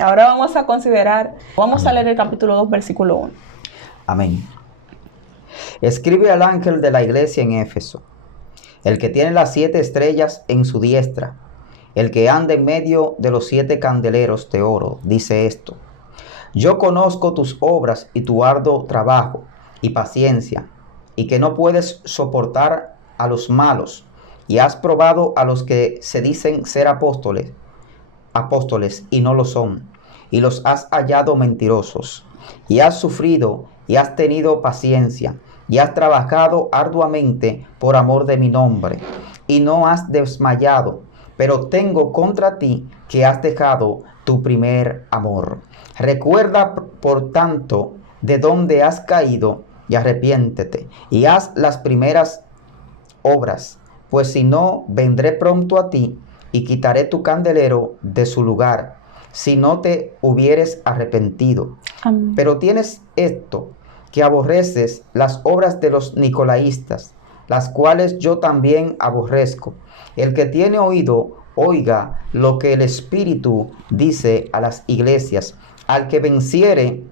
Ahora vamos a considerar, vamos a leer el capítulo 2, versículo 1. Amén. Escribe al ángel de la iglesia en Éfeso, el que tiene las 7 estrellas en su diestra, el que anda en medio de los 7 candeleros de oro, dice esto: yo conozco tus obras y tu arduo trabajo y paciencia, y que no puedes soportar a los malos, y has probado a los que se dicen ser apóstoles y no lo son, y los has hallado mentirosos, y has sufrido y has tenido paciencia, y has trabajado arduamente por amor de mi nombre, y no has desmayado. Pero tengo contra ti que has dejado tu primer amor. Recuerda, por tanto, de dónde has caído, y arrepiéntete, y haz las primeras obras, pues si no, vendré pronto a ti, y quitaré tu candelero de su lugar, si no te hubieres arrepentido. Amén. Pero tienes esto, que aborreces las obras de los nicolaístas, las cuales yo también aborrezco. El que tiene oído, oiga lo que el Espíritu dice a las iglesias. Al que venciere,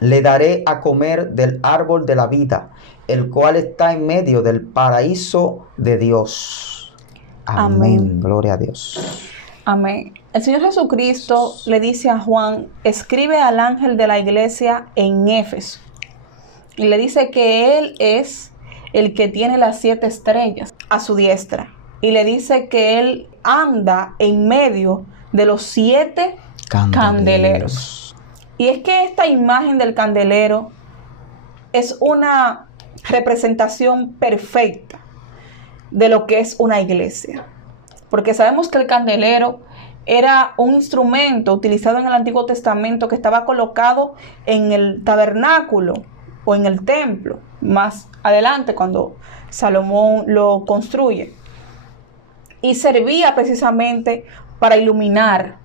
le daré a comer del árbol de la vida, el cual está en medio del paraíso de Dios. Amén. Amén. Gloria a Dios. Amén. El Señor Jesucristo le dice a Juan, escribe al ángel de la iglesia en Éfeso. Y le dice que Él es el que tiene las 7 estrellas a su diestra. Y le dice que Él anda en medio de los 7 candeleros. Y es que esta imagen del candelero es una representación perfecta de lo que es una iglesia. Porque sabemos que el candelero era un instrumento utilizado en el Antiguo Testamento que estaba colocado en el tabernáculo o en el templo, más adelante cuando Salomón lo construye. Y servía precisamente para iluminar.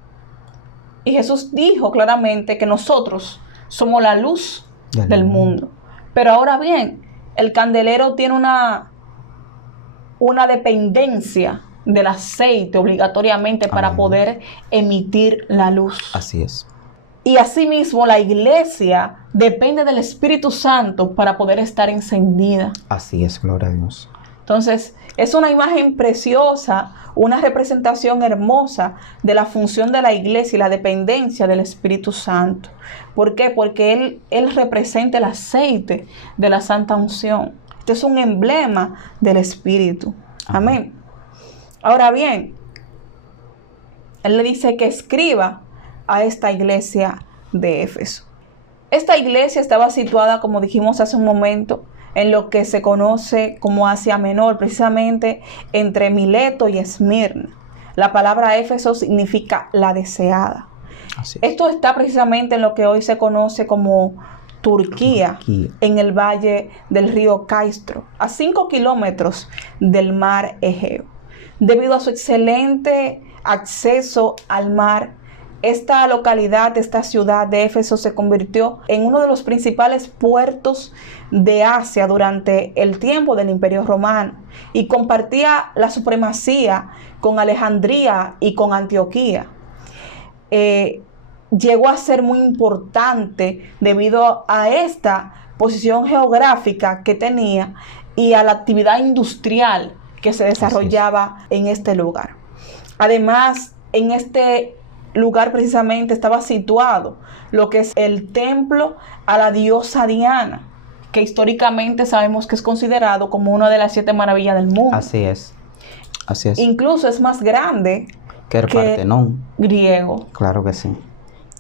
Y Jesús dijo claramente que nosotros somos la luz del mundo. Pero ahora bien, el candelero tiene una dependencia del aceite obligatoriamente para poder emitir la luz. Así es. Y asimismo la iglesia depende del Espíritu Santo para poder estar encendida. Así es, gloria a Dios. Entonces, es una imagen preciosa, una representación hermosa de la función de la iglesia y la dependencia del Espíritu Santo. ¿Por qué? Porque Él representa el aceite de la santa unción. Este es un emblema del Espíritu. Amén. Ahora bien, Él le dice que escriba a esta iglesia de Éfeso. Esta iglesia estaba situada, como dijimos hace un momento, en lo que se conoce como Asia Menor, precisamente entre Mileto y Esmirna. La palabra Éfeso significa la deseada. Esto está precisamente en lo que hoy se conoce como Turquía, en el valle del río Caistro, a 5 kilómetros del mar Egeo. Debido a su excelente acceso al mar, esta localidad, esta ciudad de Éfeso se convirtió en uno de los principales puertos de Asia durante el tiempo del Imperio Romano y compartía la supremacía con Alejandría y con Antioquía. Llegó a ser muy importante debido a esta posición geográfica que tenía y a la actividad industrial que se desarrollaba en este lugar. Además, en este lugar precisamente estaba situado lo que es el templo a la diosa Diana, que históricamente sabemos que es considerado como una de las 7 maravillas del mundo. Así es. Así es. Incluso es más grande que el Partenón griego. Claro que sí.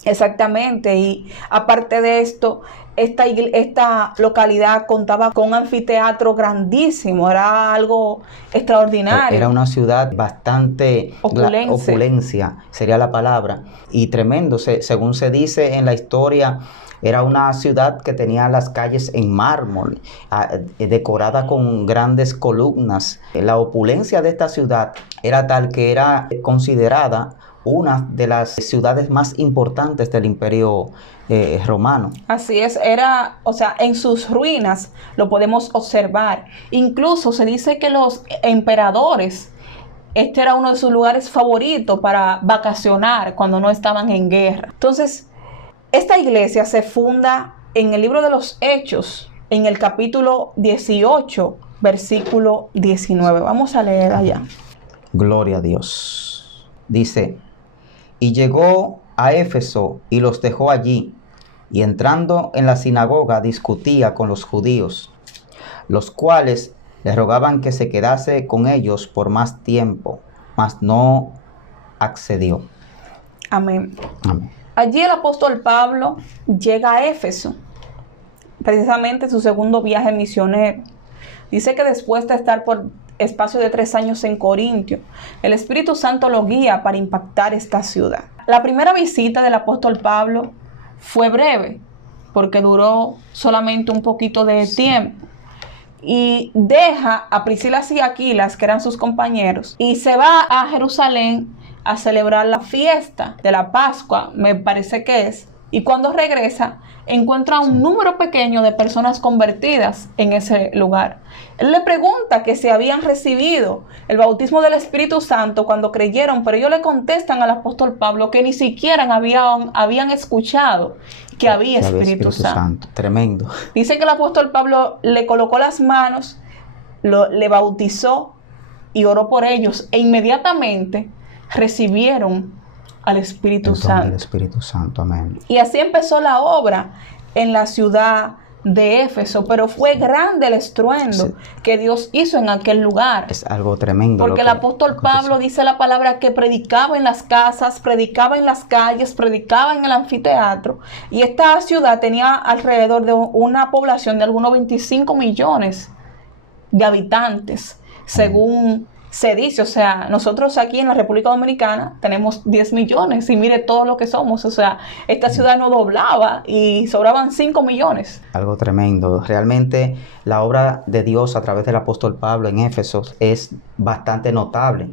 Exactamente, y aparte de esto, esta localidad contaba con un anfiteatro grandísimo, era algo extraordinario. Era una ciudad bastante opulencia, sería la palabra, y tremendo, según se dice en la historia. Era una ciudad que tenía las calles en mármol, decorada con grandes columnas. La opulencia de esta ciudad era tal que era considerada una de las ciudades más importantes del Imperio Romano. Así es, en sus ruinas lo podemos observar. Incluso se dice que los emperadores este era uno de sus lugares favoritos para vacacionar cuando no estaban en guerra. Entonces, esta iglesia se funda en el libro de los Hechos, en el capítulo 18, versículo 19. Vamos a leer allá. Gloria a Dios. Dice, y llegó a Éfeso y los dejó allí, y entrando en la sinagoga discutía con los judíos, los cuales le rogaban que se quedase con ellos por más tiempo, mas no accedió. Amén. Amén. Allí el apóstol Pablo llega a Éfeso, precisamente su segundo viaje misionero. Dice que después de estar por espacio de 3 años en Corintio, el Espíritu Santo lo guía para impactar esta ciudad. La primera visita del apóstol Pablo fue breve, porque duró solamente un poquito de tiempo. Y deja a Priscila y Aquilas, que eran sus compañeros, y se va a Jerusalén a celebrar la fiesta de la Pascua, me parece que es. Y cuando regresa, encuentra un número pequeño de personas convertidas en ese lugar. Él le pregunta que si habían recibido el bautismo del Espíritu Santo cuando creyeron, pero ellos le contestan al apóstol Pablo que ni siquiera habían escuchado que había Espíritu Santo. Tremendo. Dice que el apóstol Pablo le colocó las manos, le bautizó y oró por ellos, e inmediatamente recibieron al Espíritu Santo. El Espíritu Santo, amén. Y así empezó la obra en la ciudad de Éfeso, pero fue grande el estruendo que Dios hizo en aquel lugar. Es algo tremendo. Porque el apóstol Pablo dice la palabra que predicaba en las casas, predicaba en las calles, predicaba en el anfiteatro, y esta ciudad tenía alrededor de una población de algunos 25 millones de habitantes, según se dice. O sea, nosotros aquí en la República Dominicana tenemos 10 millones y mire todo lo que somos. O sea, esta ciudad no doblaba y sobraban 5 millones. Algo tremendo. Realmente la obra de Dios a través del apóstol Pablo en Éfeso es bastante notable.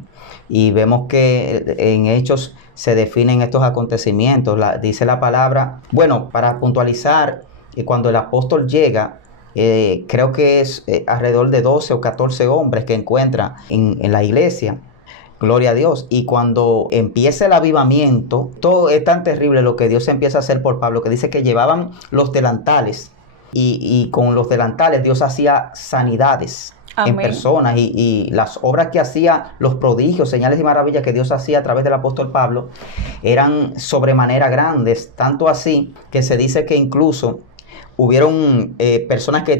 Y vemos que en Hechos se definen estos acontecimientos. Dice la palabra, bueno, para puntualizar, cuando el apóstol llega, creo que es alrededor de 12 o 14 hombres que encuentra en la iglesia. Gloria a Dios. Y cuando empieza el avivamiento, todo es tan terrible lo que Dios empieza a hacer por Pablo, que dice que llevaban los delantales y con los delantales Dios hacía sanidades. Amén. En personas, y las obras que hacía, los prodigios, señales y maravillas que Dios hacía a través del apóstol Pablo eran sobremanera grandes, tanto así que se dice que incluso hubieron personas que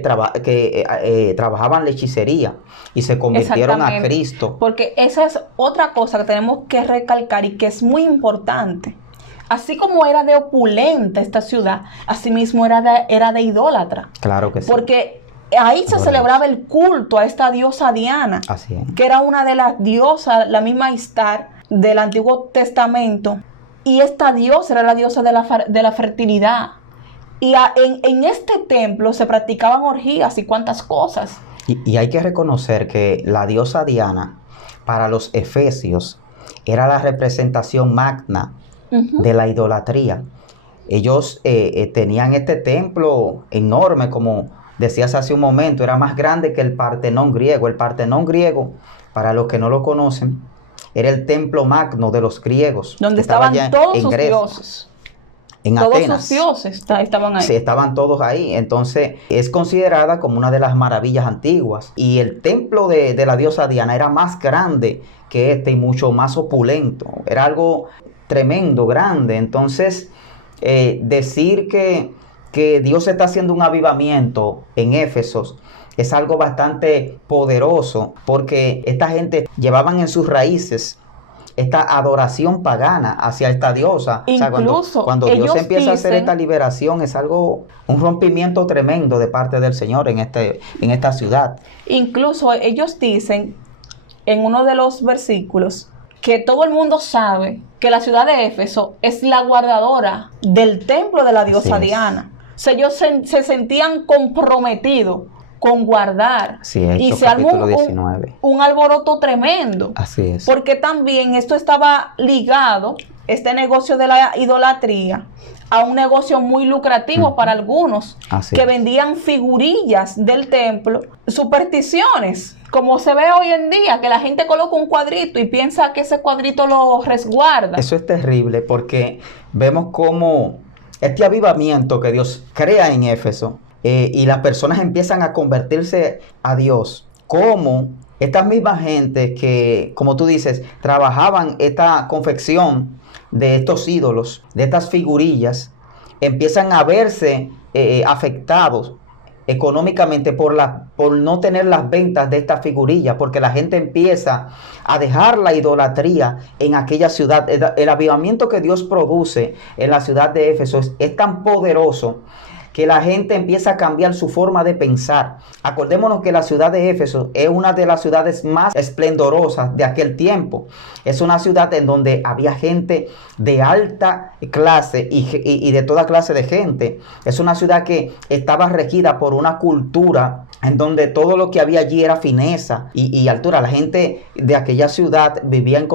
trabajaban la hechicería y se convirtieron a Cristo. Porque esa es otra cosa que tenemos que recalcar y que es muy importante. Así como era de opulenta esta ciudad, asimismo era de idólatra. Claro que sí. Porque ahí se celebraba el culto a esta diosa Diana, así es, que era una de las diosas, la misma Istar del Antiguo Testamento. Y esta diosa era la diosa de la fertilidad. Y en este templo se practicaban orgías y cuantas cosas. Y hay que reconocer que la diosa Diana, para los efesios, era la representación magna de la idolatría. Ellos tenían este templo enorme, como decías hace un momento, era más grande que el Partenón griego. El Partenón griego, para los que no lo conocen, era el templo magno de los griegos. Donde estaban todos sus dioses. En todos Atenas. Sus dioses estaban ahí. Sí, estaban todos ahí. Entonces, es considerada como una de las maravillas antiguas. Y el templo de la diosa Diana era más grande que este y mucho más opulento. Era algo tremendo, grande. Entonces, decir que Dios está haciendo un avivamiento en Éfeso es algo bastante poderoso, porque esta gente llevaban en sus raíces esta adoración pagana hacia esta diosa. Incluso, o sea, cuando Dios empieza a hacer esta liberación, es algo, un rompimiento tremendo de parte del Señor en esta ciudad. Incluso ellos dicen en uno de los versículos que todo el mundo sabe que la ciudad de Éfeso es la guardadora del templo de la diosa Diana. O sea, ellos se sentían comprometidos con guardar. Así es, y se armó un alboroto tremendo. Así es. Porque también esto estaba ligado este negocio de la idolatría a un negocio muy lucrativo para algunos, Así que es. vendían figurillas del templo, supersticiones, como se ve hoy en día, que la gente coloca un cuadrito y piensa que ese cuadrito lo resguarda. Eso es terrible porque vemos cómo este avivamiento que Dios crea en Éfeso y las personas empiezan a convertirse a Dios, como estas mismas gentes que, como tú dices, trabajaban esta confección de estos ídolos, de estas figurillas, empiezan a verse afectados económicamente por no tener las ventas de estas figurillas, porque la gente empieza a dejar la idolatría en aquella ciudad. El avivamiento que Dios produce en la ciudad de Éfeso es tan poderoso que la gente empieza a cambiar su forma de pensar. Acordémonos que la ciudad de Éfeso es una de las ciudades más esplendorosas de aquel tiempo. Es una ciudad en donde había gente de alta clase y de toda clase de gente. Es una ciudad que estaba regida por una cultura en donde todo lo que había allí era fineza y altura. La gente de aquella ciudad vivía en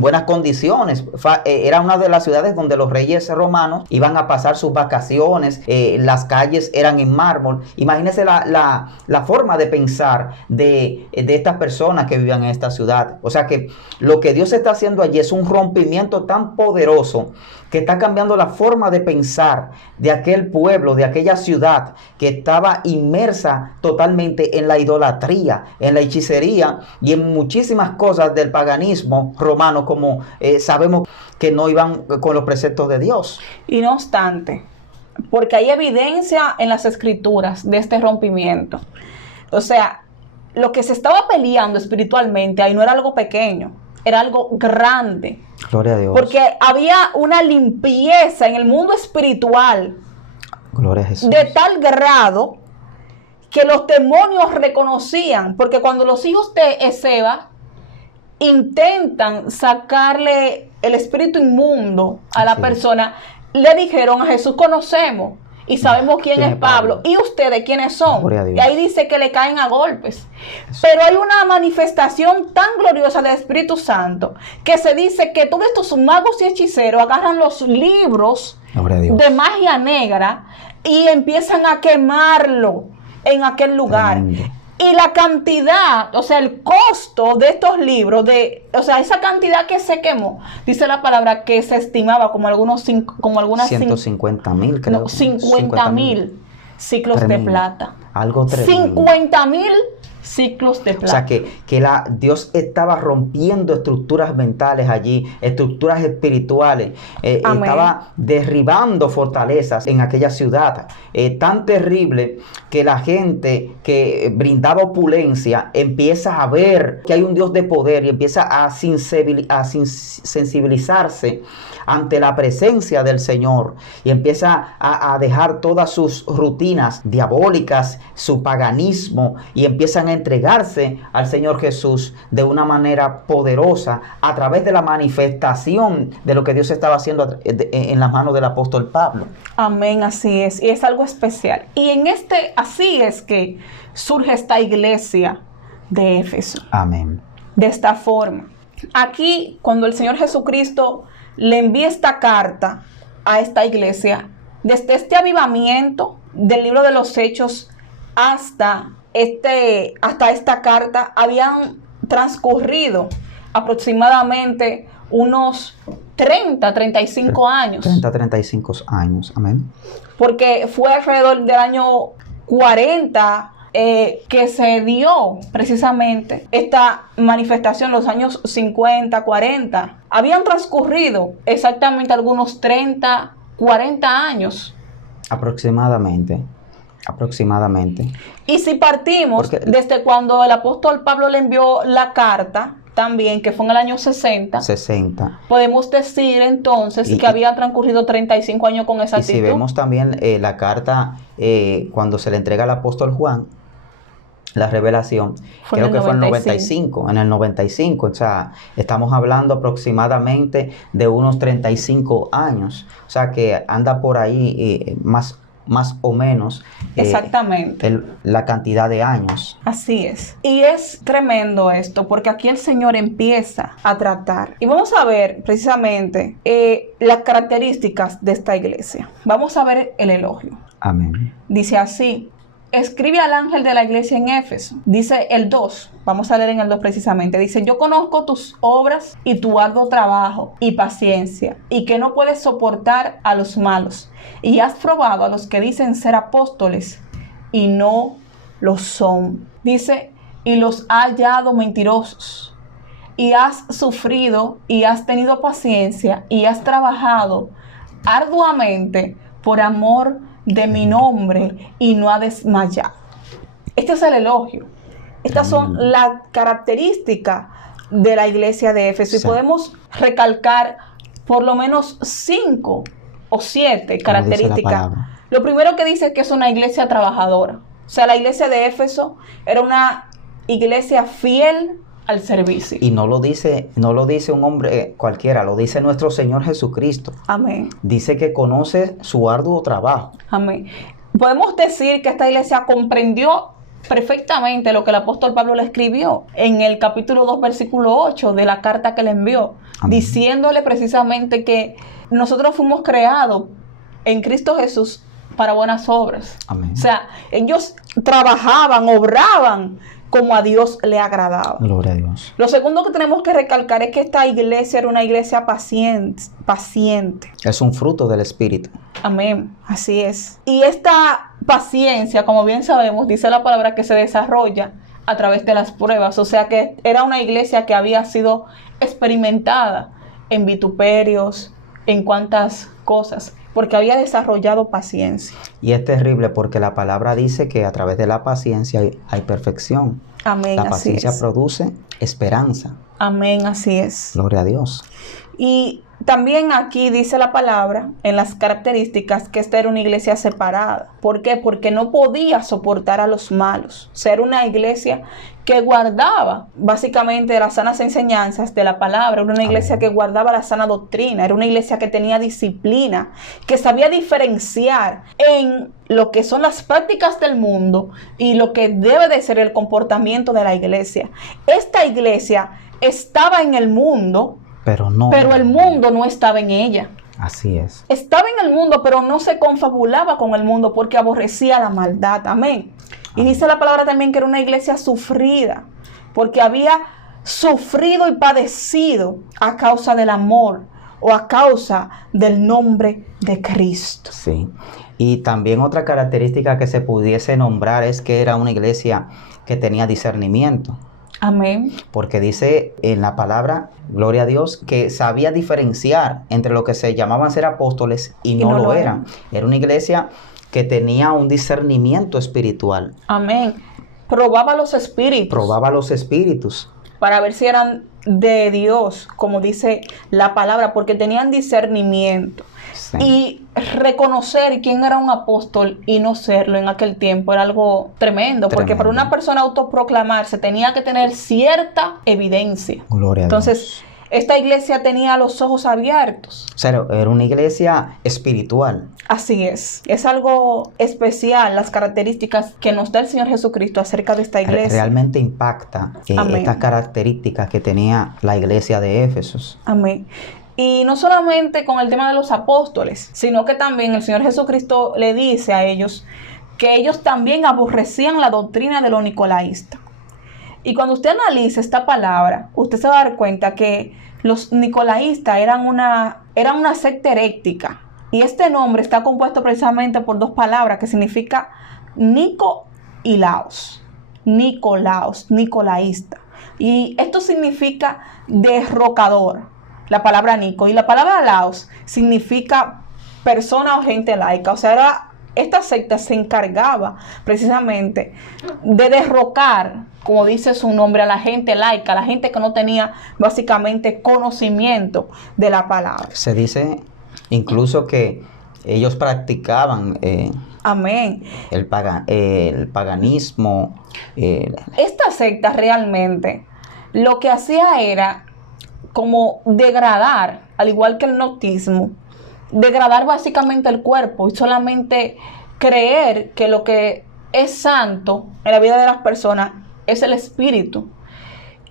buenas condiciones. Era una de las ciudades donde los reyes romanos iban a pasar sus vacaciones. Las calles eran en mármol. Imagínense la forma de pensar de estas personas que vivían en esta ciudad. O sea que lo que Dios está haciendo allí es un rompimiento tan poderoso que está cambiando la forma de pensar de aquel pueblo, de aquella ciudad que estaba inmersa totalmente en la idolatría, en la hechicería y en muchísimas cosas del paganismo romano, como sabemos que no iban con los preceptos de Dios. Y no obstante, porque hay evidencia en las escrituras de este rompimiento. O sea, lo que se estaba peleando espiritualmente ahí no era algo pequeño, era algo grande. Gloria a Dios. Porque había una limpieza en el mundo espiritual. Gloria a Jesús. De tal grado que los demonios reconocían, porque cuando los hijos de Ezeba intentan sacarle el espíritu inmundo a la persona, le dijeron a Jesús: conocemos y sabemos quién es Pablo. ¿Y ustedes quiénes son? Y ahí dice que le caen a golpes. Pero hay una manifestación tan gloriosa del Espíritu Santo que se dice que todos estos magos y hechiceros agarran los libros de magia negra y empiezan a quemarlo en aquel lugar. Tremendo. Y la cantidad, o sea, el costo de estos libros, o sea, esa cantidad que se quemó, dice la palabra que se estimaba como algunas 150,000, creo. No, 50,000 ciclos tremendo. De plata. Algo tremendo. 50,000 ciclos de plata. O sea, que Dios estaba rompiendo estructuras mentales allí, estructuras espirituales. Estaba derribando fortalezas en aquella ciudad. Tan terrible que la gente que brindaba opulencia empieza a ver que hay un Dios de poder y empieza a sensibilizarse ante la presencia del Señor y empieza a dejar todas sus rutinas diabólicas, su paganismo, y empiezan a entregarse al Señor Jesús de una manera poderosa a través de la manifestación de lo que Dios estaba haciendo en las manos del apóstol Pablo. Amén, así es, y es algo especial. Y así es que surge esta iglesia de Éfeso. Amén. De esta forma. Aquí, cuando el Señor Jesucristo le envía esta carta a esta iglesia, desde este avivamiento del libro de los Hechos hasta esta carta, habían transcurrido aproximadamente unos 35 años. 35 años, amén. Porque fue alrededor del año 40 que se dio precisamente esta manifestación, los años 50, 40. Habían transcurrido exactamente algunos 30, 40 años. Aproximadamente. Y si partimos desde cuando el apóstol Pablo le envió la carta, también, que fue en el año 60, podemos decir entonces que había transcurrido 35 años con exactitud. Y si vemos también la carta, cuando se le entrega al apóstol Juan, la revelación, creo que fue en el 95, o sea, estamos hablando aproximadamente de unos 35 años, o sea que anda por ahí más más o menos exactamente la cantidad de años. Así es. Y es tremendo esto, porque aquí el Señor empieza a tratar. Y vamos a ver precisamente las características de esta iglesia. Vamos a ver el elogio. Amén. Dice así: escribe al ángel de la iglesia en Éfeso. Dice el 2, vamos a leer en el 2 precisamente. Dice: yo conozco tus obras y tu arduo trabajo y paciencia, y que no puedes soportar a los malos. Y has probado a los que dicen ser apóstoles y no lo son. Dice: y los has hallado mentirosos. Y has sufrido y has tenido paciencia y has trabajado arduamente por amor de mi nombre y no ha desmayado. Este es el elogio. Estas son las características de la iglesia de Éfeso. Sí. Y podemos recalcar por lo menos 5 o 7 características. Lo primero que dice es que es una iglesia trabajadora. O sea, la iglesia de Éfeso era una iglesia fiel al servicio. Y no lo dice un hombre cualquiera, lo dice nuestro Señor Jesucristo. Amén. Dice que conoce su arduo trabajo. Amén. Podemos decir que esta iglesia comprendió perfectamente lo que el apóstol Pablo le escribió en el capítulo 2, versículo 8 de la carta que le envió. Amén. Diciéndole precisamente que nosotros fuimos creados en Cristo Jesús para buenas obras. Amén. O sea, ellos trabajaban, obraban como a Dios le agradaba. Gloria a Dios. Lo segundo que tenemos que recalcar es que esta iglesia era una iglesia paciente. Es un fruto del Espíritu. Amén, así es. Y esta paciencia, como bien sabemos, dice la palabra que se desarrolla a través de las pruebas. O sea que era una iglesia que había sido experimentada en vituperios, en cuantas cosas, porque había desarrollado paciencia. Y es terrible porque la palabra dice que a través de la paciencia hay perfección. Amén, la paciencia así es. Produce esperanza. Amén, así es. Gloria a Dios. Y también aquí dice la palabra, en las características, que esta era una iglesia separada. ¿Por qué? Porque no podía soportar a los malos. O sea, era una iglesia que guardaba básicamente las sanas enseñanzas de la palabra. Era una iglesia que guardaba la sana doctrina. Era una iglesia que tenía disciplina, que sabía diferenciar en lo que son las prácticas del mundo y lo que debe de ser el comportamiento de la iglesia. Esta iglesia estaba en el mundo, pero el mundo no estaba en ella. Así es. Estaba en el mundo, pero no se confabulaba con el mundo porque aborrecía la maldad. Amén. Y dice la palabra también que era una iglesia sufrida, porque había sufrido y padecido a causa del amor o a causa del nombre de Cristo. Sí. Y también otra característica que se pudiese nombrar es que era una iglesia que tenía discernimiento. Amén. Porque dice en la palabra, gloria a Dios, que sabía diferenciar entre lo que se llamaban ser apóstoles y no lo eran. Era una iglesia que tenía un discernimiento espiritual. Amén. Probaba los espíritus. Probaba los espíritus. Para ver si eran de Dios, como dice la palabra, porque tenían discernimiento. Sí. Y reconocer quién era un apóstol y no serlo en aquel tiempo era algo tremendo. Porque para una persona autoproclamarse tenía que tener cierta evidencia. Gloria a Dios. Entonces, esta iglesia tenía los ojos abiertos. O sea, era una iglesia espiritual. Así es. Es algo especial las características que nos da el Señor Jesucristo acerca de esta iglesia. Realmente impacta estas características que tenía la iglesia de Éfeso. Amén. Y no solamente con el tema de los apóstoles, sino que también el Señor Jesucristo le dice a ellos que ellos también aborrecían la doctrina de los nicolaístas. Y cuando usted analiza esta palabra, usted se va a dar cuenta que los nicolaístas eran una secta herética. Y este nombre está compuesto precisamente por 2 palabras que significa Nico y Laos. Nicolaos, nicolaísta. Y esto significa derrocador, la palabra Nico. Y la palabra Laos significa persona o gente laica. O sea, esta secta se encargaba precisamente de derrocar, como dice su nombre, a la gente laica, a la gente que no tenía básicamente conocimiento de la palabra. Se dice incluso que ellos practicaban amén. El paganismo. Esta secta realmente lo que hacía era como degradar, al igual que el gnosticismo, degradar básicamente el cuerpo y solamente creer que lo que es santo en la vida de las personas es el espíritu.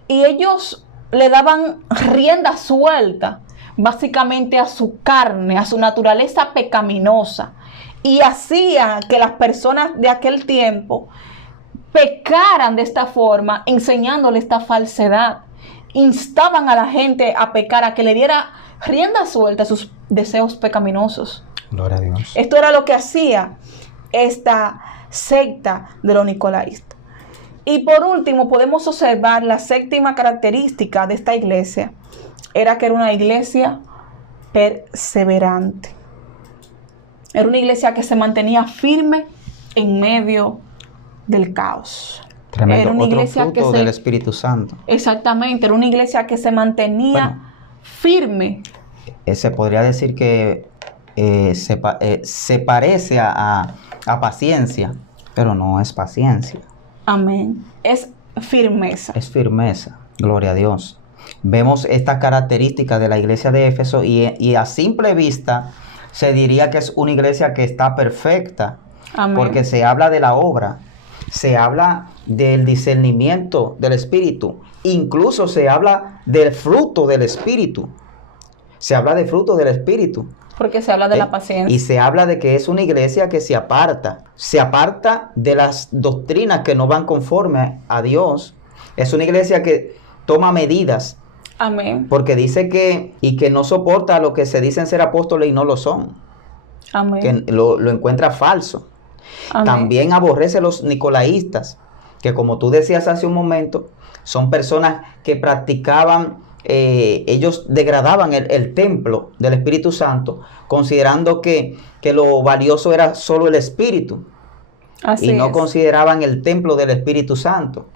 Y ellos le daban rienda suelta básicamente a su carne, a su naturaleza pecaminosa. Y hacía que las personas de aquel tiempo pecaran de esta forma, enseñándole esta falsedad. Instaban a la gente a pecar, a que le diera rienda suelta a sus deseos pecaminosos. Gloria a Dios. Esto era lo que hacía esta secta de los nicolaístas. Y por último, podemos observar la séptima característica de esta iglesia. Era que era una iglesia perseverante. Era una iglesia que se mantenía firme en medio del caos. Tremendo. Era una Otro iglesia fruto que del Espíritu Santo. Exactamente, era una iglesia que se mantenía firme. Se podría decir que se parece a paciencia, pero no es paciencia. Amén. Es firmeza. Es firmeza. Gloria a Dios. Vemos esta característica de la iglesia de Éfeso y a simple vista se diría que es una iglesia que está perfecta. Amén. Porque se habla de la obra, se habla del discernimiento del Espíritu, incluso se habla del fruto del Espíritu. Se habla de fruto del Espíritu. Porque se habla de la paciencia. Y se habla de que es una iglesia que se aparta de las doctrinas que no van conforme a Dios. Es una iglesia que toma medidas. Amén. Porque dice que no soporta a los que se dicen ser apóstoles y no lo son. Amén. Que lo encuentra falso. Amén. También aborrece a los nicolaístas, que como tú decías hace un momento, son personas que practicaban, ellos degradaban el templo del Espíritu Santo, considerando que lo valioso era solo el Espíritu. Así y no es. consideraban el templo del Espíritu Santo.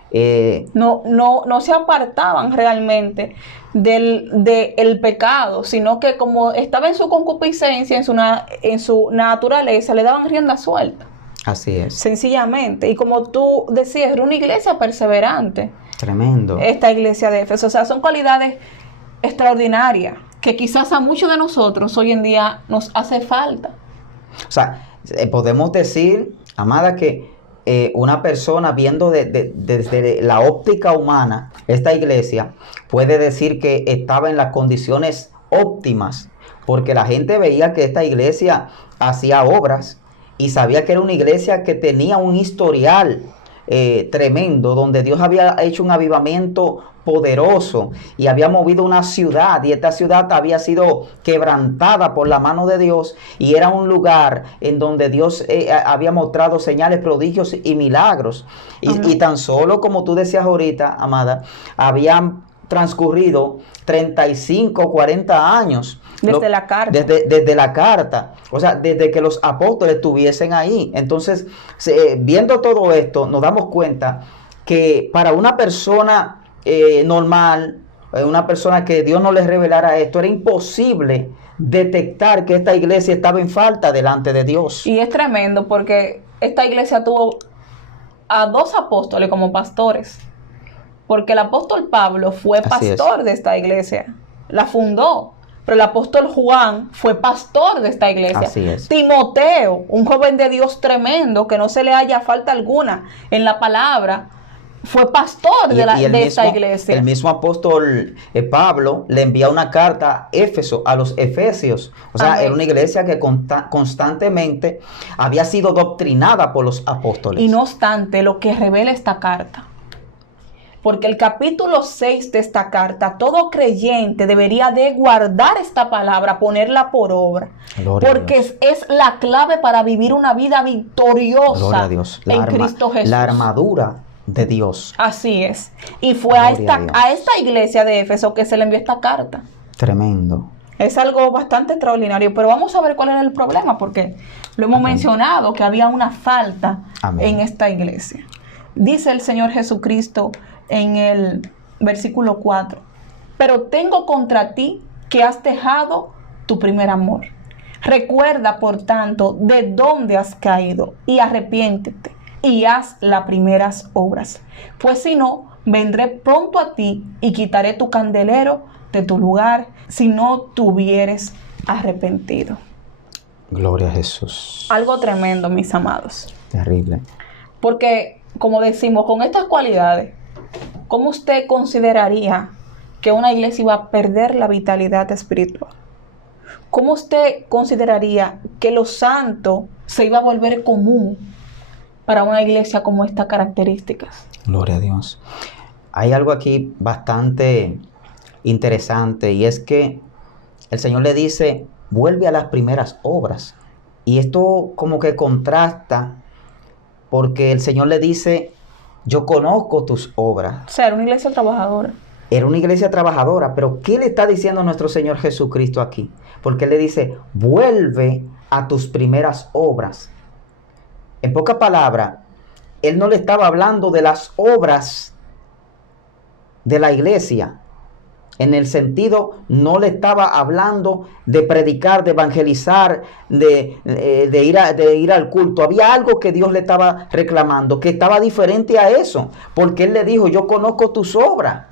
No se apartaban realmente del pecado, sino que como estaba en su concupiscencia, en su naturaleza, le daban rienda suelta. Así es. Sencillamente. Y como tú decías, era una iglesia perseverante. Tremendo. Esta iglesia de Éfeso. O sea, son cualidades extraordinarias que quizás a muchos de nosotros hoy en día nos hace falta. O sea, podemos decir, amada, que una persona viendo desde la óptica humana esta iglesia puede decir que estaba en las condiciones óptimas, porque la gente veía que esta iglesia hacía obras y sabía que era una iglesia que tenía un historial tremendo, donde Dios había hecho un avivamiento poderoso y había movido una ciudad, y esta ciudad había sido quebrantada por la mano de Dios, y era un lugar en donde Dios había mostrado señales, prodigios y milagros. Y tan solo, como tú decías ahorita, amada, habían transcurrido 35, 40 años. Desde la carta. Desde la carta. O sea, desde que los apóstoles estuviesen ahí. Entonces, viendo todo esto, nos damos cuenta que para una persona normal, una persona que Dios no les revelara esto, era imposible detectar que esta iglesia estaba en falta delante de Dios. Y es tremendo porque esta iglesia tuvo a 2 apóstoles como pastores. Porque el apóstol Pablo fue pastor de esta iglesia. La fundó. Pero el apóstol Juan fue pastor de esta iglesia. Así es. Timoteo, un joven de Dios tremendo, que no se le haya falta alguna en la palabra, fue pastor de esta iglesia. El mismo apóstol Pablo le envía una carta a Éfeso, a los efesios. O sea, era una iglesia que constantemente había sido doctrinada por los apóstoles. Y no obstante, lo que revela esta carta, porque el capítulo 6 de esta carta, todo creyente debería de guardar esta palabra, ponerla por obra. Gloria porque es la clave para vivir una vida victoriosa en Cristo Jesús. La armadura de Dios. Así es. Y fue a esta iglesia de Éfeso que se le envió esta carta. Tremendo. Es algo bastante extraordinario, pero vamos a ver cuál era el problema, porque lo hemos mencionado, que había una falta en esta iglesia. Dice el Señor Jesucristo en el versículo 4: pero tengo contra ti que has dejado tu primer amor. Recuerda, por tanto, de dónde has caído, y arrepiéntete, y haz las primeras obras. Pues si no, vendré pronto a ti, y quitaré tu candelero de tu lugar, si no te hubieres arrepentido. Gloria a Jesús. Algo tremendo, mis amados. Terrible. Porque, como decimos, con estas cualidades, ¿cómo usted consideraría que una iglesia iba a perder la vitalidad espiritual? ¿Cómo usted consideraría que lo santo se iba a volver común para una iglesia con estas características? Gloria a Dios. Hay algo aquí bastante interesante, y es que el Señor le dice, vuelve a las primeras obras. Y esto como que contrasta, porque el Señor le dice, yo conozco tus obras. O sea, era una iglesia trabajadora. Era una iglesia trabajadora, pero ¿qué le está diciendo nuestro Señor Jesucristo aquí? Porque Él le dice, vuelve a tus primeras obras. En pocas palabras, Él no le estaba hablando de las obras de la iglesia. En el sentido, no le estaba hablando de predicar, de evangelizar, de ir al culto. Había algo que Dios le estaba reclamando, que estaba diferente a eso. Porque Él le dijo, yo conozco tus obras.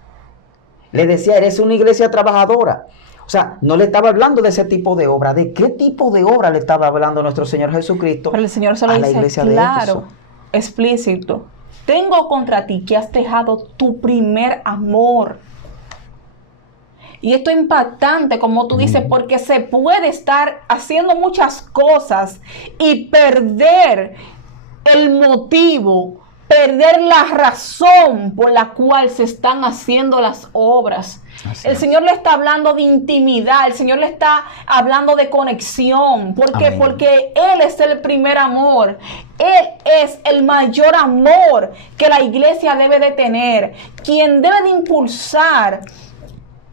Le decía, eres una iglesia trabajadora. O sea, no le estaba hablando de ese tipo de obra. ¿De qué tipo de obra le estaba hablando nuestro Señor Jesucristo? Pero el Señor se lo dice claro, explícito. Tengo contra ti que has dejado tu primer amor. Y esto es impactante, como tú dices, porque se puede estar haciendo muchas cosas y perder el motivo, perder la razón por la cual se están haciendo las obras. El Señor le está hablando de intimidad, el Señor le está hablando de conexión. ¿Por qué? Porque Él es el primer amor. Él es el mayor amor que la iglesia debe de tener. Quien debe de impulsar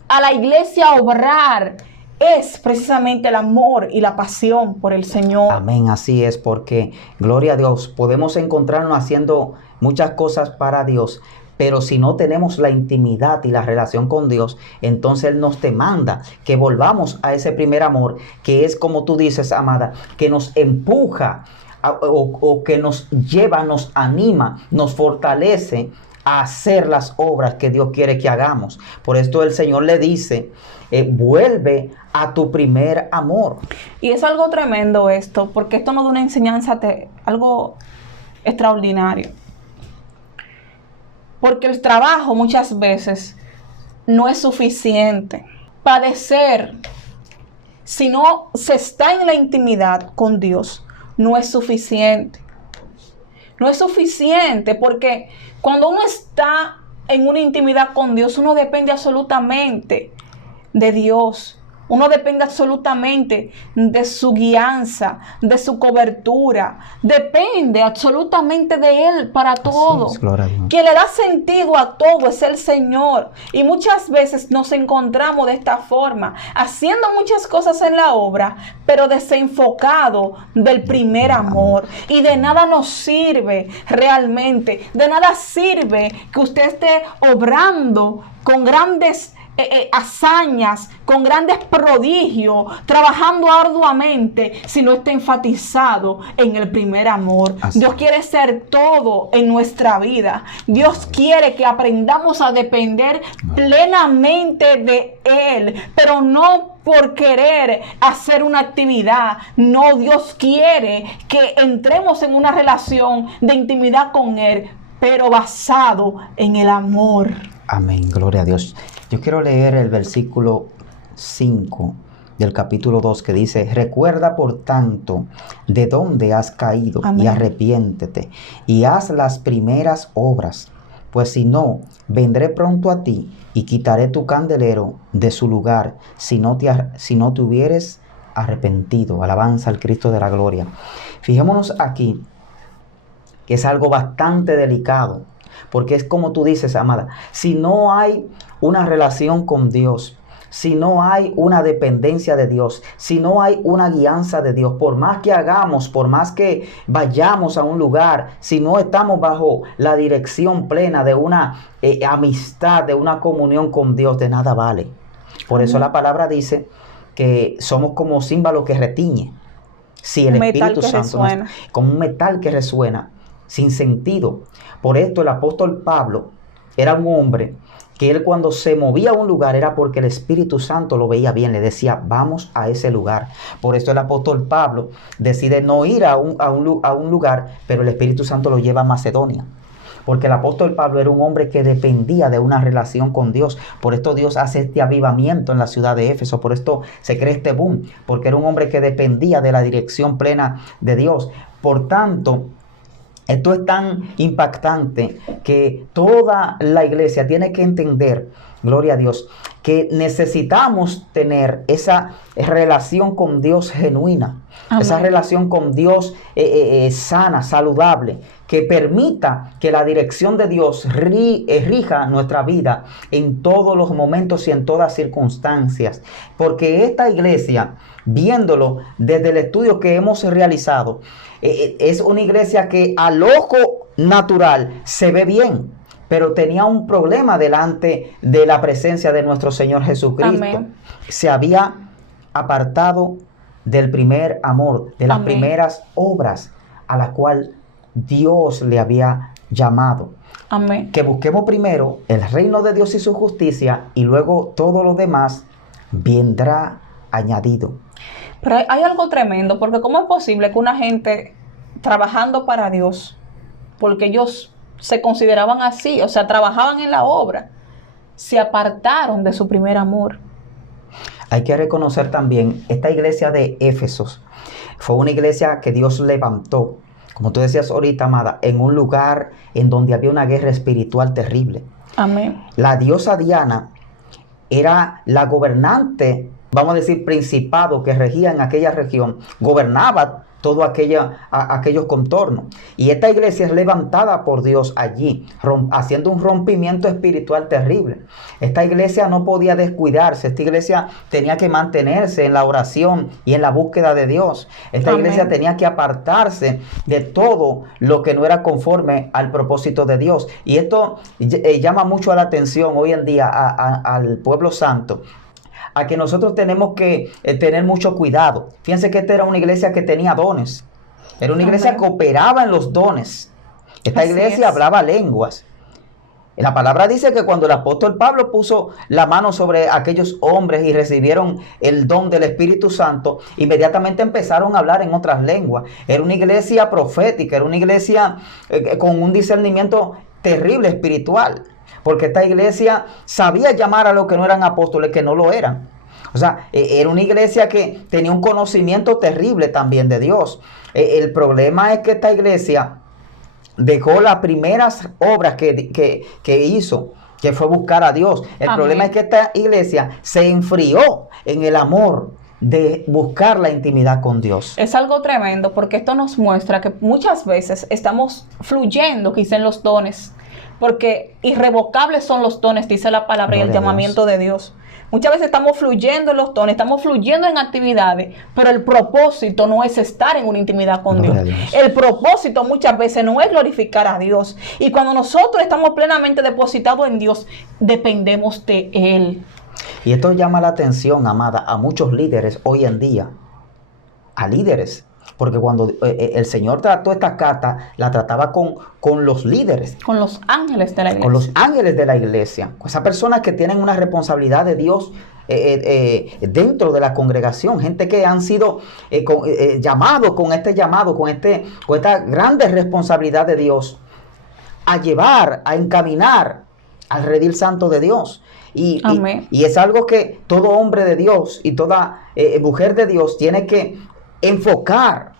a la iglesia a obrar es precisamente el amor y la pasión por el Señor. Amén, así es, porque, gloria a Dios, podemos encontrarnos haciendo muchas cosas para Dios, pero si no tenemos la intimidad y la relación con Dios, entonces Él nos demanda que volvamos a ese primer amor, que es, como tú dices, amada, que nos empuja o que nos lleva, nos anima, nos fortalece a hacer las obras que Dios quiere que hagamos. Por esto el Señor le dice, vuelve a tu primer amor. Y es algo tremendo esto, porque esto nos da una enseñanza, algo extraordinario. Porque el trabajo muchas veces no es suficiente. Padecer, si no se está en la intimidad con Dios, no es suficiente. No es suficiente porque cuando uno está en una intimidad con Dios, uno depende absolutamente de Dios. Uno depende absolutamente de su guianza, de su cobertura. Depende absolutamente de Él para todo. Así es, gloria a Dios. Quien le da sentido a todo es el Señor. Y muchas veces nos encontramos de esta forma, haciendo muchas cosas en la obra, pero desenfocado del primer amor. Y de nada nos sirve realmente. De nada sirve que usted esté obrando con grandes hazañas, con grandes prodigios, trabajando arduamente, si no está enfatizado en el primer amor. Dios quiere ser todo en nuestra vida. Dios quiere que aprendamos a depender plenamente de Él, pero no por querer hacer una actividad. No, Dios quiere que entremos en una relación de intimidad con Él, pero basado en el amor. Amén, gloria a Dios. Yo quiero leer el versículo 5 del capítulo 2 que dice, recuerda por tanto de dónde has caído. Amén. Y arrepiéntete y haz las primeras obras, pues si no, vendré pronto a ti y quitaré tu candelero de su lugar si no te hubieres arrepentido. Alabanza al Cristo de la gloria. Fijémonos aquí que es algo bastante delicado. Porque es como tú dices, amada, si no hay una relación con Dios, si no hay una dependencia de Dios, si no hay una guianza de Dios, por más que hagamos, por más que vayamos a un lugar, si no estamos bajo la dirección plena de una amistad, de una comunión con Dios, de nada vale. Por eso la palabra dice que somos como címbalo que retiñe. Si el Espíritu Santo como un metal que resuena sin sentido. Por esto el apóstol Pablo era un hombre que él cuando se movía a un lugar era porque el Espíritu Santo lo veía bien, le decía, vamos a ese lugar. Por eso el apóstol Pablo decide no ir a un lugar, pero el Espíritu Santo lo lleva a Macedonia. Porque el apóstol Pablo era un hombre que dependía de una relación con Dios. Por esto Dios hace este avivamiento en la ciudad de Éfeso. Por esto se crea este boom. Porque era un hombre que dependía de la dirección plena de Dios. Por tanto, esto es tan impactante que toda la iglesia tiene que entender, gloria a Dios, que necesitamos tener esa relación con Dios genuina. Amén. Esa relación con Dios sana, saludable, que permita que la dirección de Dios rija nuestra vida en todos los momentos y en todas circunstancias. Porque esta iglesia, viéndolo desde el estudio que hemos realizado, es una iglesia que al ojo natural se ve bien, pero tenía un problema delante de la presencia de nuestro Señor Jesucristo. Amén. Se había apartado del primer amor, de las Amén. Primeras obras a la cual Dios le había llamado. Amén. Que busquemos primero el reino de Dios y su justicia, y luego todo lo demás vendrá añadido. Pero hay algo tremendo, porque ¿cómo es posible que una gente trabajando para Dios, porque ellos se consideraban así, o sea, trabajaban en la obra, se apartaron de su primer amor? Hay que reconocer también, esta iglesia de Éfesos fue una iglesia que Dios levantó, como tú decías ahorita, amada, en un lugar en donde había una guerra espiritual terrible. Amén. La diosa Diana era la gobernante, vamos a decir, principado que regía en aquella región, gobernaba todo aquellos contornos. Y esta iglesia es levantada por Dios allí, haciendo un rompimiento espiritual terrible. Esta iglesia no podía descuidarse, esta iglesia tenía que mantenerse en la oración y en la búsqueda de Dios. Esta Amén. Iglesia tenía que apartarse de todo lo que no era conforme al propósito de Dios. Y esto llama mucho la atención hoy en día al pueblo santo, a que nosotros tenemos que tener mucho cuidado. Fíjense que esta era una iglesia que tenía dones. Era una iglesia que operaba en los dones. Esta iglesia hablaba lenguas. La palabra dice que cuando el apóstol Pablo puso la mano sobre aquellos hombres y recibieron el don del Espíritu Santo, inmediatamente empezaron a hablar en otras lenguas. Era una iglesia profética, era una iglesia con un discernimiento terrible espiritual. Porque esta iglesia sabía llamar a los que no eran apóstoles, que no lo eran. O sea, era una iglesia que tenía un conocimiento terrible también de Dios. El problema es que esta iglesia dejó las primeras obras que hizo, que fue buscar a Dios. El Amén. Problema es que esta iglesia se enfrió en el amor de buscar la intimidad con Dios. Es algo tremendo, porque esto nos muestra que muchas veces estamos fluyendo quizá en los dones, porque irrevocables son los dones, dice la palabra, y el llamamiento de Dios. Muchas veces estamos fluyendo en los dones, estamos fluyendo en actividades, pero el propósito no es estar en una intimidad con Dios. El propósito muchas veces no es glorificar a Dios. Y cuando nosotros estamos plenamente depositados en Dios, dependemos de Él. Y esto llama la atención, amada, a muchos líderes hoy en día. A líderes. Porque cuando el Señor trató esta carta, la trataba con los líderes. Con los ángeles de la iglesia. Con los ángeles de la iglesia. Con esas personas que tienen una responsabilidad de Dios dentro de la congregación. Gente que han sido llamados con esta grande responsabilidad de Dios a llevar, a encaminar al redil santo de Dios. Y es algo que todo hombre de Dios y toda mujer de Dios tiene que enfocar,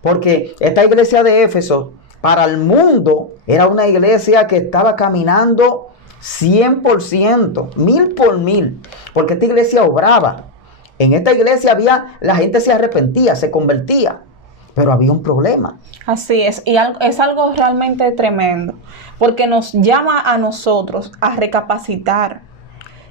porque esta iglesia de Éfeso para el mundo era una iglesia que estaba caminando 100%, 1000%, porque esta iglesia obraba. En esta iglesia la gente se arrepentía, se convertía, pero había un problema. Así es, y es algo realmente tremendo, porque nos llama a nosotros a recapacitar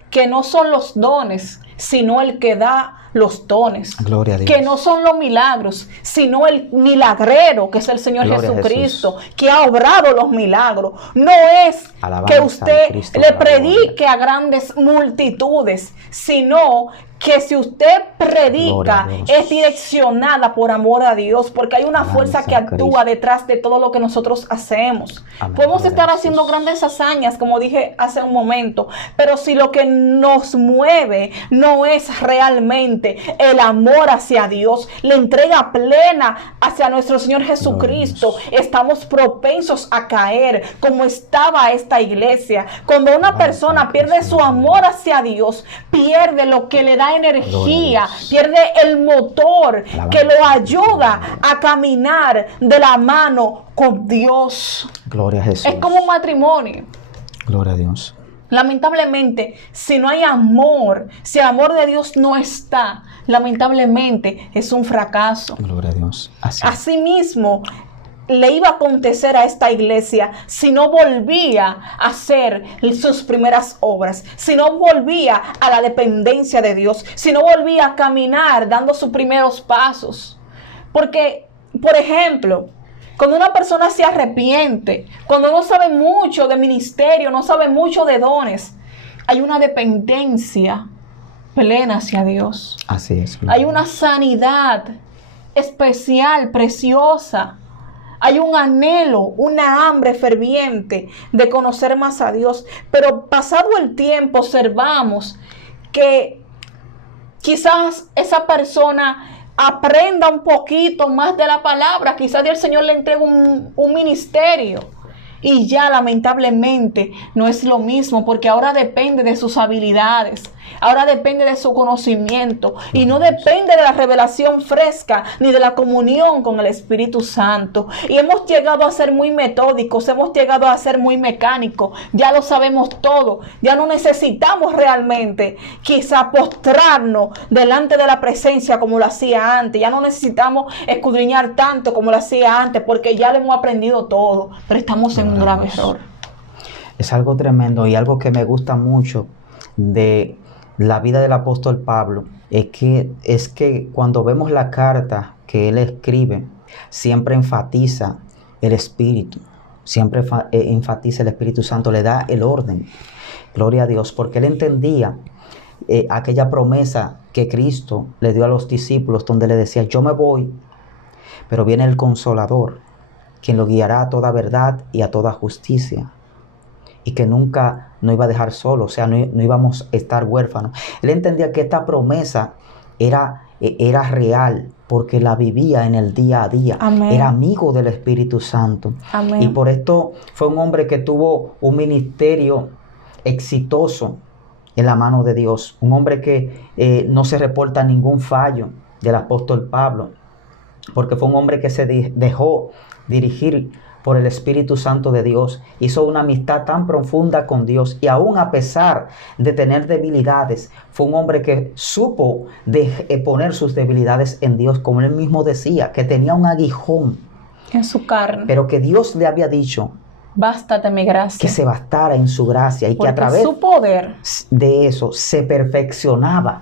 que no son los dones, sino el que da los dones. Gloria a Dios. Que no son los milagros, sino el milagrero, que es el Señor Jesucristo, que ha obrado los milagros. No es que usted le predique a grandes multitudes, sino que si usted predica, Gloria a Dios. es direccionada por amor a Dios, porque hay una fuerza que Alabanza a actúa Cristo. detrás de todo lo que nosotros hacemos. Amén. Podemos Gloria estar a haciendo Jesús. grandes hazañas, como dije hace un momento, pero si lo que nos mueve no es realmente el amor hacia Dios, la entrega plena hacia nuestro Señor Jesucristo, estamos propensos a caer como estaba esta iglesia. Cuando una persona pierde su amor hacia Dios, pierde lo que le da energía, pierde el motor que lo ayuda a caminar de la mano con Dios. Gloria a Jesús. Es como un matrimonio. Gloria a Dios. Lamentablemente, si no hay amor, si el amor de Dios no está, lamentablemente es un fracaso. Gloria a Dios. Así. Asimismo, le iba a acontecer a esta iglesia si no volvía a hacer sus primeras obras, si no volvía a la dependencia de Dios, si no volvía a caminar dando sus primeros pasos. Porque, por ejemplo, cuando una persona se arrepiente, cuando no sabe mucho de ministerio, no sabe mucho de dones, hay una dependencia plena hacia Dios. Así es. Hay una sanidad especial, preciosa. Hay un anhelo, una hambre ferviente de conocer más a Dios. Pero pasado el tiempo observamos que quizás esa persona aprenda un poquito más de la palabra. Quizás el Señor le entregue un ministerio. Y ya lamentablemente no es lo mismo, porque ahora depende de sus habilidades, ahora depende de su conocimiento y no depende de la revelación fresca ni de la comunión con el Espíritu Santo. Y hemos llegado a ser muy metódicos, hemos llegado a ser muy mecánicos, ya lo sabemos todo, ya no necesitamos realmente quizá postrarnos delante de la presencia como lo hacía antes, ya no necesitamos escudriñar tanto como lo hacía antes, porque ya lo hemos aprendido todo, pero estamos en un grave error. Es algo tremendo y algo que me gusta mucho de la vida del apóstol Pablo es que cuando vemos la carta que él escribe, siempre enfatiza el Espíritu, siempre enfatiza el Espíritu Santo, le da el orden. Gloria a Dios, porque él entendía aquella promesa que Cristo le dio a los discípulos, donde le decía: yo me voy, pero viene el Consolador, quien lo guiará a toda verdad y a toda justicia, y que nunca nos iba a dejar solo, o sea, no íbamos a estar huérfanos. Él entendía que esta promesa era real, porque la vivía en el día a día. Amén. Era amigo del Espíritu Santo. Amén. Y por esto fue un hombre que tuvo un ministerio exitoso en la mano de Dios. Un hombre que no se reporta ningún fallo del apóstol Pablo, porque fue un hombre que se dejó dirigir por el Espíritu Santo de Dios, hizo una amistad tan profunda con Dios, y aún a pesar de tener debilidades, fue un hombre que supo poner sus debilidades en Dios, como él mismo decía, que tenía un aguijón En su carne. pero que Dios le había dicho Bástate mi gracia. que se bastara en su gracia, y porque que a través su poder. de eso se perfeccionaba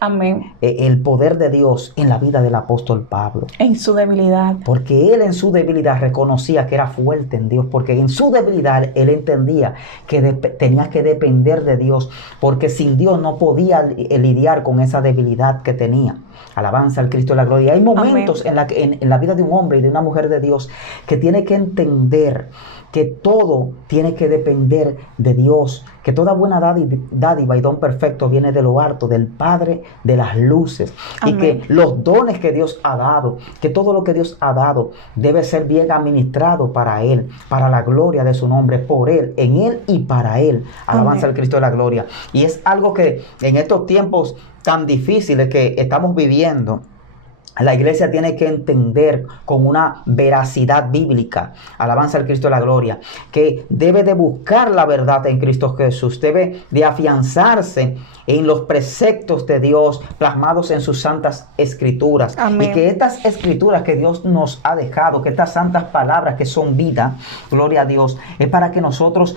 Amén. el poder de Dios en la vida del apóstol Pablo. En su debilidad. Porque él en su debilidad reconocía que era fuerte en Dios, porque en su debilidad él entendía que tenía que depender de Dios, porque sin Dios no podía lidiar con esa debilidad que tenía. Alabanza al Cristo de la gloria. Hay momentos en la vida de un hombre y de una mujer de Dios que tiene que entender que todo tiene que depender de Dios, que toda buena dádiva y don perfecto viene de lo alto, del Padre de las luces. Amén. Y que los dones que Dios ha dado, que todo lo que Dios ha dado debe ser bien administrado para Él, para la gloria de su nombre, por Él, en Él y para Él. Alabanza al Cristo de la gloria. Y es algo que en estos tiempos tan difíciles que estamos viviendo, la iglesia tiene que entender con una veracidad bíblica, alabanza al Cristo de la gloria, que debe de buscar la verdad en Cristo Jesús, debe de afianzarse en los preceptos de Dios plasmados en sus santas escrituras. Amén. Y que estas escrituras que Dios nos ha dejado, que estas santas palabras que son vida, gloria a Dios, es para que nosotros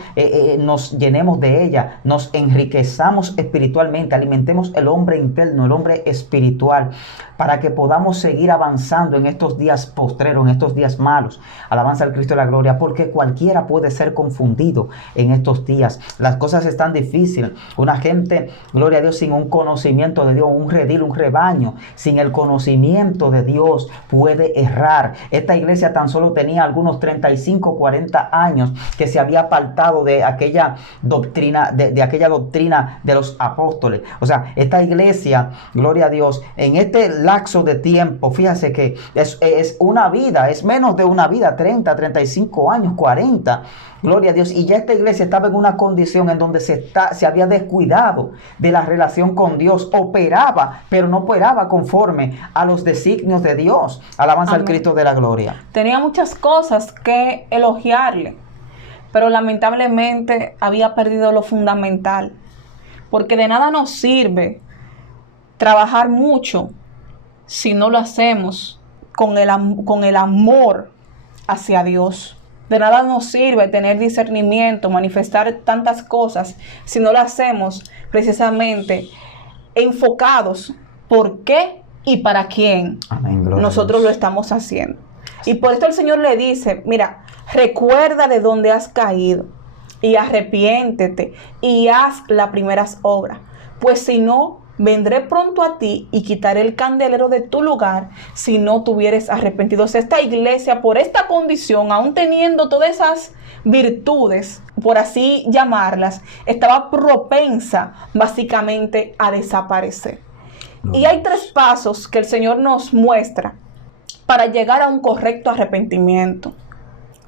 nos llenemos de ella, nos enriquezamos espiritualmente, alimentemos el hombre interno, el hombre espiritual, para que podamos podamos seguir avanzando en estos días postreros, en estos días malos. Alabanza al Cristo de la gloria, porque cualquiera puede ser confundido en estos días. Las cosas están difíciles. Una gente, gloria a Dios, sin un conocimiento de Dios, un redil, un rebaño, sin el conocimiento de Dios puede errar. Esta iglesia tan solo tenía algunos 35, 40 años que se había apartado de aquella doctrina, de aquella doctrina de los apóstoles. O sea, esta iglesia, gloria a Dios, en este lapso de tiempo, fíjese que es una vida, es menos de una vida, 30, 35 años, 40, gloria a Dios, y ya esta iglesia estaba en una condición en donde se había descuidado de la relación con Dios, operaba, pero no operaba conforme a los designios de Dios. Alabanza al Cristo de la gloria. Tenía muchas cosas que elogiarle, pero lamentablemente había perdido lo fundamental, porque de nada nos sirve trabajar mucho si no lo hacemos con el amor hacia Dios. De nada nos sirve tener discernimiento, manifestar tantas cosas si no lo hacemos precisamente enfocados por qué y para quién. Amén, nosotros lo estamos haciendo. Y por esto el Señor le dice, mira, recuerda de dónde has caído y arrepiéntete y haz las primeras obras, pues si no, vendré pronto a ti y quitaré el candelero de tu lugar si no te hubieres arrepentido. O sea, esta iglesia, por esta condición, aún teniendo todas esas virtudes, por así llamarlas, estaba propensa básicamente a desaparecer. Y hay 3 pasos que el Señor nos muestra para llegar a un correcto arrepentimiento.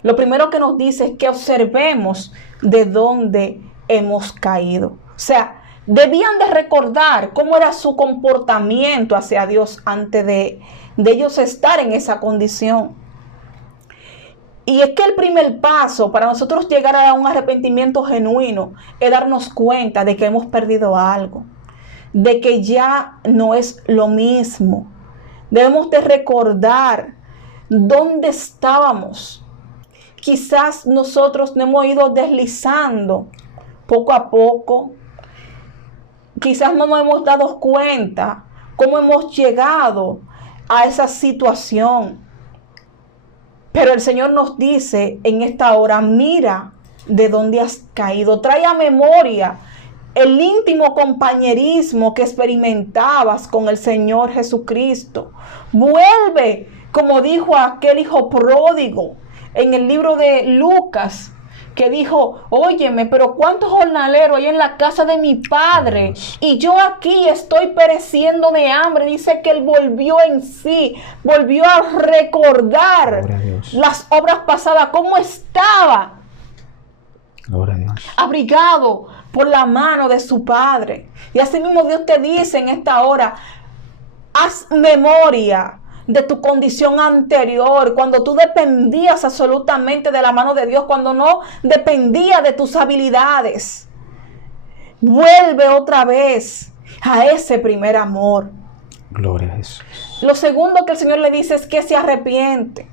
Lo primero que nos dice es que observemos de dónde hemos caído. O sea, debían de recordar cómo era su comportamiento hacia Dios antes de ellos estar en esa condición. Y es que el primer paso para nosotros llegar a un arrepentimiento genuino es darnos cuenta de que hemos perdido algo, de que ya no es lo mismo. Debemos de recordar dónde estábamos. Quizás nosotros nos hemos ido deslizando poco a poco. Quizás no nos hemos dado cuenta cómo hemos llegado a esa situación. Pero el Señor nos dice en esta hora, mira de dónde has caído. Trae a memoria el íntimo compañerismo que experimentabas con el Señor Jesucristo. Vuelve, como dijo aquel hijo pródigo en el libro de Lucas, que dijo, óyeme, pero ¿cuántos jornaleros hay en la casa de mi padre? Y yo aquí estoy pereciendo de hambre. Dice que él volvió en sí, volvió a recordar las obras pasadas, cómo estaba abrigado por la mano de su padre. Y así mismo Dios te dice en esta hora, haz memoria de tu condición anterior, cuando tú dependías absolutamente de la mano de Dios, cuando no dependía de tus habilidades. Vuelve otra vez a ese primer amor. Gloria a Jesús. Lo segundo que el Señor le dice es que se arrepiente.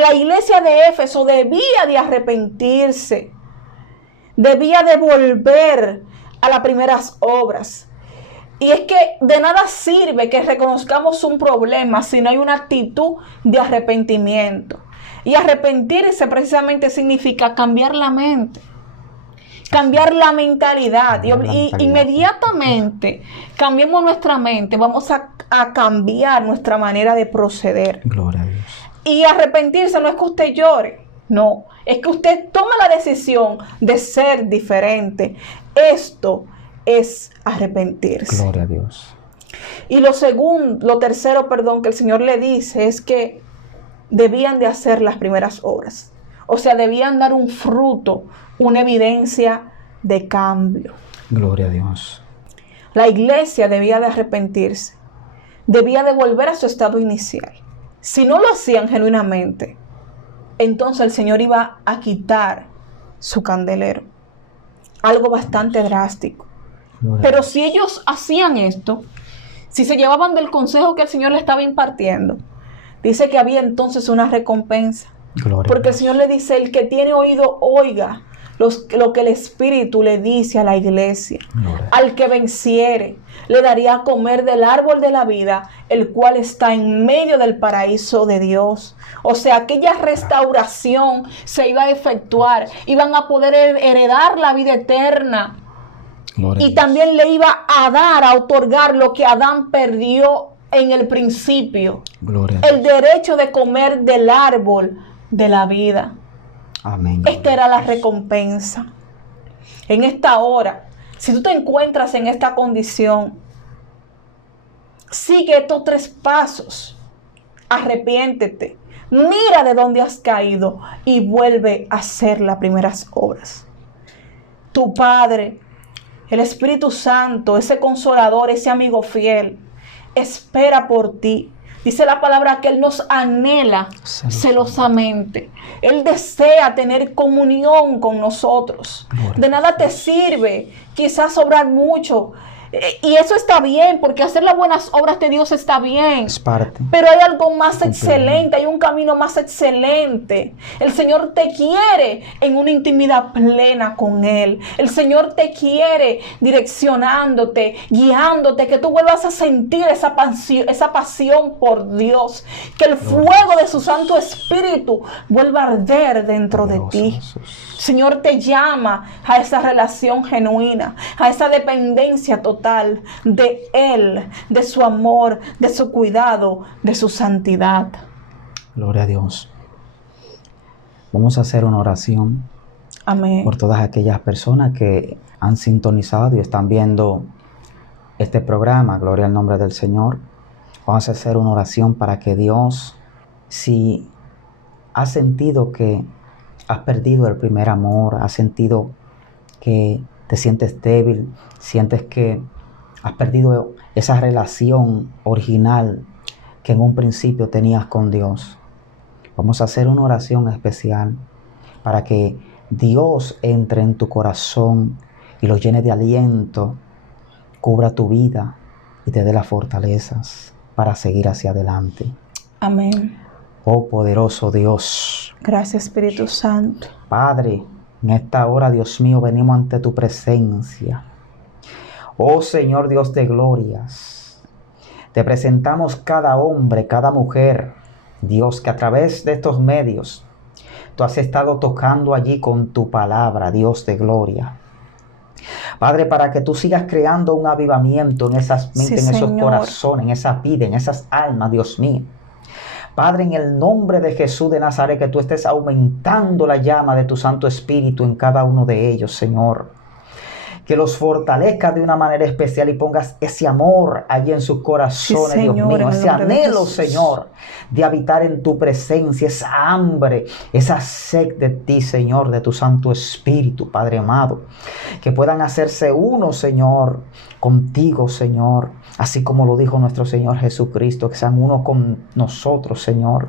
La iglesia de Éfeso debía de arrepentirse, debía de volver a las primeras obras. Y es que de nada sirve que reconozcamos un problema si no hay una actitud de arrepentimiento. Y arrepentirse precisamente significa cambiar la mente, cambiar la mentalidad. Y inmediatamente cambiemos nuestra mente, vamos a cambiar nuestra manera de proceder. Gloria a Dios. Y arrepentirse no es que usted llore, no, es que usted tome la decisión de ser diferente. Esto es arrepentirse. Gloria a Dios. Y lo tercero, que el Señor le dice es que debían de hacer las primeras obras. O sea, debían dar un fruto, una evidencia de cambio. Gloria a Dios. La iglesia debía de arrepentirse, debía de volver a su estado inicial. Si no lo hacían genuinamente, entonces el Señor iba a quitar su candelero. Algo bastante drástico. Pero si ellos hacían esto, si se llevaban del consejo que el Señor le estaba impartiendo, dice que había entonces una recompensa. Gloria. Porque el Señor le dice, el que tiene oído, oiga lo que el Espíritu le dice a la iglesia. Gloria. Al que venciere, le daría a comer del árbol de la vida, el cual está en medio del paraíso de Dios. O sea, aquella restauración se iba a efectuar. Iban a poder heredar la vida eterna. Gloria Y también le iba a dar, a otorgar lo que Adán perdió en el principio. Gloria. El derecho de comer del árbol de la vida. Amén. Esta era la recompensa. En esta hora, si tú te encuentras en esta condición, sigue estos 3 pasos. Arrepiéntete, mira de dónde has caído y vuelve a hacer las primeras obras. Tu Padre, el Espíritu Santo, ese consolador, ese amigo fiel, espera por ti. Dice la palabra que Él nos anhela celosamente. Él desea tener comunión con nosotros. De nada te sirve quizás obrar mucho. Y eso está bien, porque hacer las buenas obras de Dios está bien. Es parte. Pero hay algo más excelente, hay un camino más excelente. El Señor te quiere en una intimidad plena con Él. El Señor te quiere direccionándote, guiándote, que tú vuelvas a sentir esa pasión por Dios. Que el fuego de su Santo Espíritu vuelva a arder dentro de ti. El Señor te llama a esa relación genuina, a esa dependencia total de Él, de su amor, de su cuidado, de su santidad. Gloria a Dios. Vamos a hacer una oración. Amén. Por todas aquellas personas que han sintonizado y están viendo este programa. Gloria al nombre del Señor. Vamos a hacer una oración para que Dios, si has sentido que has perdido el primer amor, has sentido que te sientes débil, sientes que has perdido esa relación original que en un principio tenías con Dios, vamos a hacer una oración especial para que Dios entre en tu corazón y lo llene de aliento, cubra tu vida y te dé las fortalezas para seguir hacia adelante. Amén. Oh poderoso Dios. Gracias, Espíritu Santo. Padre, en esta hora, Dios mío, venimos ante tu presencia. Oh Señor Dios de glorias, te presentamos cada hombre, cada mujer, Dios, que a través de estos medios tú has estado tocando allí con tu palabra, Dios de gloria. Padre, para que tú sigas creando un avivamiento en esas mentes, en esos corazones, en esas vidas, en esas almas, Dios mío. Padre, en el nombre de Jesús de Nazaret, que tú estés aumentando la llama de tu Santo Espíritu en cada uno de ellos, Señor. Que los fortalezcas de una manera especial y pongas ese amor allí en sus corazones, sí, Señor, Dios mío. Ese anhelo, Señor, de habitar en tu presencia, esa hambre, esa sed de ti, Señor, de tu Santo Espíritu, Padre amado. Que puedan hacerse uno, Señor, contigo, Señor. Así como lo dijo nuestro Señor Jesucristo, que sean uno con nosotros, Señor.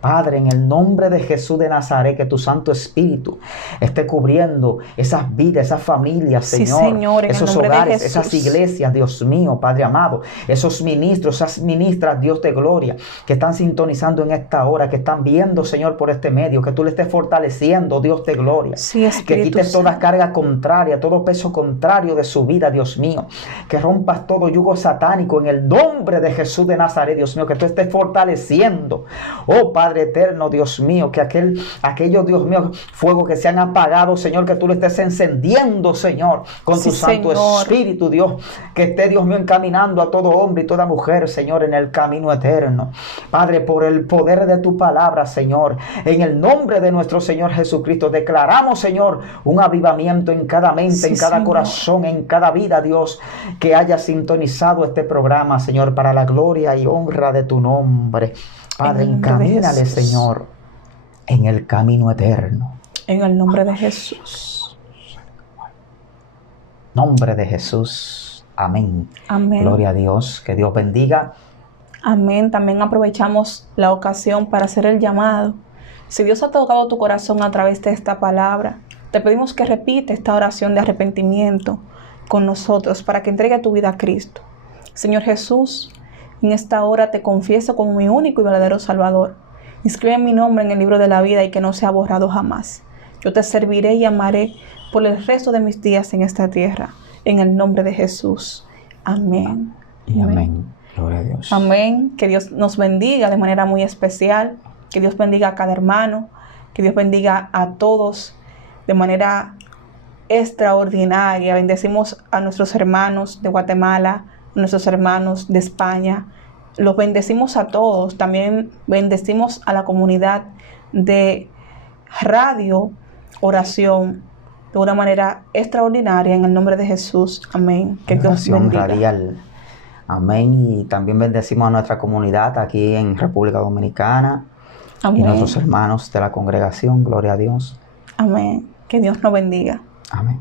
Padre, en el nombre de Jesús de Nazaret, que tu Santo Espíritu esté cubriendo esas vidas, esas familias, Señor. Sí, Señor, esos hogares, esas iglesias, Dios mío, Padre amado. Esos ministros, esas ministras, Dios de gloria, que están sintonizando en esta hora, que están viendo, Señor, por este medio, que tú le estés fortaleciendo, Dios de gloria. Sí, que quites toda carga contraria, todo peso contrario de su vida, Dios mío. Que rompas todo yugo satánico en el nombre de Jesús de Nazaret, Dios mío, que tú estés fortaleciendo. Oh, Padre eterno, Dios mío, que aquellos, Dios mío, fuegos que se han apagado, Señor, que tú lo estés encendiendo, Señor, con tu Santo Espíritu, Dios, que esté, Dios mío, encaminando a todo hombre y toda mujer, Señor, en el camino eterno. Padre, por el poder de tu palabra, Señor, en el nombre de nuestro Señor Jesucristo, declaramos, Señor, un avivamiento en cada mente, en cada corazón, en cada vida, Dios, que haya sintonizado este programa, Señor, para la gloria y honra de tu nombre. Padre, encamínale, Señor, en el camino eterno. En el nombre de Jesús. Nombre de Jesús. Amén. Amén. Gloria a Dios. Que Dios bendiga. Amén. También aprovechamos la ocasión para hacer el llamado. Si Dios ha tocado tu corazón a través de esta palabra, te pedimos que repita esta oración de arrepentimiento con nosotros para que entregue tu vida a Cristo. Señor Jesús, en esta hora te confieso como mi único y verdadero Salvador. Inscribe mi nombre en el libro de la vida y que no sea borrado jamás. Yo te serviré y amaré por el resto de mis días en esta tierra. En el nombre de Jesús. Amén. Y amén. Gloria a Dios. Amén. Que Dios nos bendiga de manera muy especial. Que Dios bendiga a cada hermano. Que Dios bendiga a todos de manera extraordinaria. Bendecimos a nuestros hermanos de Guatemala, a nuestros hermanos de España. Los bendecimos a todos. También bendecimos a la comunidad de Radio Oración de una manera extraordinaria en el nombre de Jesús. Amén. Que Dios Oración bendiga. radial. Amén. Y también bendecimos a nuestra comunidad aquí en República Dominicana. Amén. Y nuestros hermanos de la congregación. Gloria a Dios. Amén. Que Dios nos bendiga. Amén.